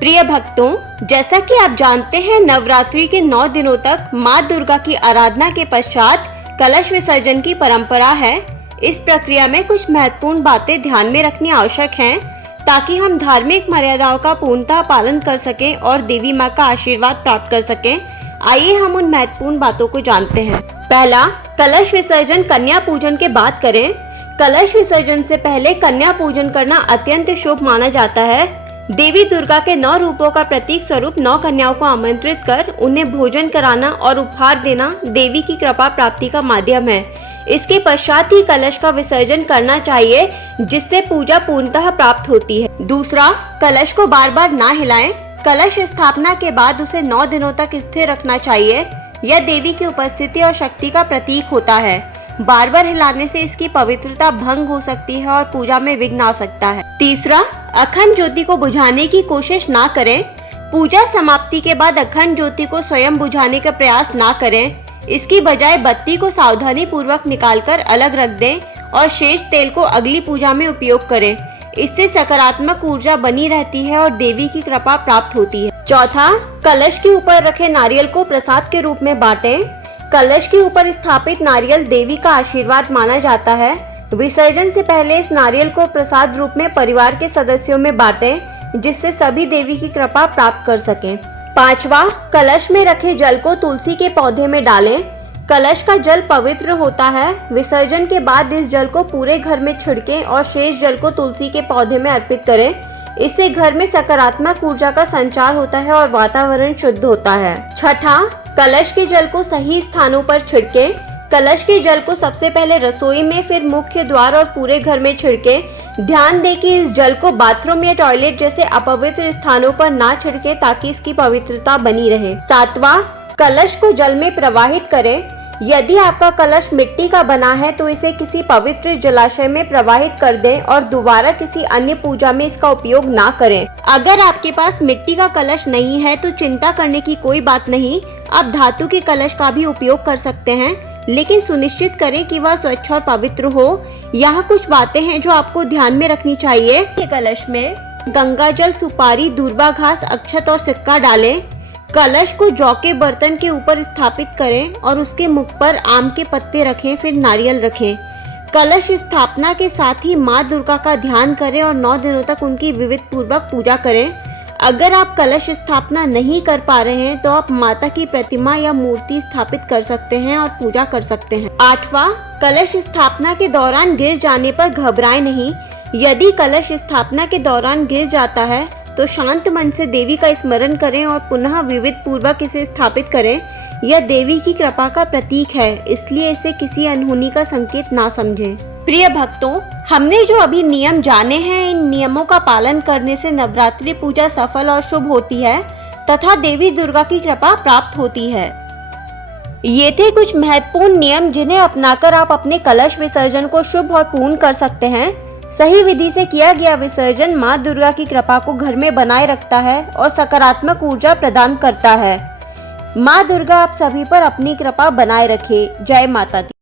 प्रिय भक्तों, जैसा कि आप जानते हैं, नवरात्रि के 9 दिनों तक माँ दुर्गा की आराधना के पश्चात कलश विसर्जन की परंपरा है। इस प्रक्रिया में कुछ महत्वपूर्ण बातें ध्यान में रखनी आवश्यक हैं, ताकि हम धार्मिक मर्यादाओं का पूर्णतः पालन कर सकें और देवी माँ का आशीर्वाद प्राप्त कर सकें। आइए हम उन महत्वपूर्ण बातों को जानते हैं। पहला, कलश विसर्जन कन्या पूजन के बाद करें। कलश विसर्जन से पहले कन्या पूजन करना अत्यंत शुभ माना जाता है। देवी दुर्गा के 9 रूपों का प्रतीक स्वरूप 9 कन्याओं को आमंत्रित कर उन्हें भोजन कराना और उपहार देना देवी की कृपा प्राप्ति का माध्यम है। इसके पश्चात ही कलश का विसर्जन करना चाहिए, जिससे पूजा पूर्णतः प्राप्त होती है। दूसरा, कलश को बार बार ना हिलाएं। कलश स्थापना के बाद उसे 9 दिनों तक स्थिर रखना चाहिए। यह देवी की उपस्थिति और शक्ति का प्रतीक होता है। बार बार हिलाने से इसकी पवित्रता भंग हो सकती है और पूजा में विघ्न आ सकता है। तीसरा, अखंड ज्योति को बुझाने की कोशिश ना करें। पूजा समाप्ति के बाद अखंड ज्योति को स्वयं बुझाने का प्रयास ना करें। इसकी बजाय बत्ती को सावधानी पूर्वक निकालकर अलग रख दें और शेष तेल को अगली पूजा में उपयोग करें। इससे सकारात्मक ऊर्जा बनी रहती है और देवी की कृपा प्राप्त होती है। चौथा, कलश के ऊपर रखे नारियल को प्रसाद के रूप में बांटें। कलश के ऊपर स्थापित नारियल देवी का आशीर्वाद माना जाता है। विसर्जन से पहले इस नारियल को प्रसाद रूप में परिवार के सदस्यों में बांटें, जिससे सभी देवी की कृपा प्राप्त कर सकें। पांचवा, कलश में रखे जल को तुलसी के पौधे में डालें। कलश का जल पवित्र होता है। विसर्जन के बाद इस जल को पूरे घर में छिड़कें और शेष जल को तुलसी के पौधे में अर्पित करें। इससे घर में सकारात्मक ऊर्जा का संचार होता है और वातावरण शुद्ध होता है। छठा, कलश के जल को सही स्थानों पर छिड़कें। कलश के जल को सबसे पहले रसोई में, फिर मुख्य द्वार और पूरे घर में छिड़कें। ध्यान दें कि इस जल को बाथरूम या टॉयलेट जैसे अपवित्र स्थानों पर ना छिड़कें, ताकि इसकी पवित्रता बनी रहे। सातवां, कलश को जल में प्रवाहित करें। यदि आपका कलश मिट्टी का बना है तो इसे किसी पवित्र जलाशय में प्रवाहित कर दें और दोबारा किसी अन्य पूजा में इसका उपयोग ना करें। अगर आपके पास मिट्टी का कलश नहीं है तो चिंता करने की कोई बात नहीं, आप धातु के कलश का भी उपयोग कर सकते हैं, लेकिन सुनिश्चित करें कि वह स्वच्छ और पवित्र हो। यहाँ कुछ बातें हैं जो आपको ध्यान में रखनी चाहिए। कलश में गंगा जल, सुपारी, दूर्वा घास, अक्षत और सिक्का डालें। कलश को जौ के बर्तन के ऊपर स्थापित करें और उसके मुख पर आम के पत्ते रखें, फिर नारियल रखें। कलश स्थापना के साथ ही माँ दुर्गा का ध्यान करें और 9 दिनों तक उनकी विविध पूर्वक पूजा करें। अगर आप कलश स्थापना नहीं कर पा रहे हैं तो आप माता की प्रतिमा या मूर्ति स्थापित कर सकते हैं और पूजा कर सकते हैं। आठवां, कलश स्थापना के दौरान गिर जाने पर घबराएं नहीं। यदि कलश स्थापना के दौरान गिर जाता है तो शांत मन से देवी का स्मरण करें और पुनः विविध पूर्वक इसे स्थापित करें। यह देवी की कृपा का प्रतीक है, इसलिए इसे किसी अनहोनी का संकेत ना समझें। प्रिय भक्तों, हमने जो अभी नियम जाने हैं, इन नियमों का पालन करने से नवरात्रि पूजा सफल और शुभ होती है तथा देवी दुर्गा की कृपा प्राप्त होती है। ये थे कुछ महत्वपूर्ण नियम, जिन्हें अपनाकर आप अपने कलश विसर्जन को शुभ और पूर्ण कर सकते हैं। सही विधि से किया गया विसर्जन माँ दुर्गा की कृपा को घर में बनाए रखता है और सकारात्मक ऊर्जा प्रदान करता है। माँ दुर्गा आप सभी पर अपनी कृपा बनाए रखे। जय माता दी।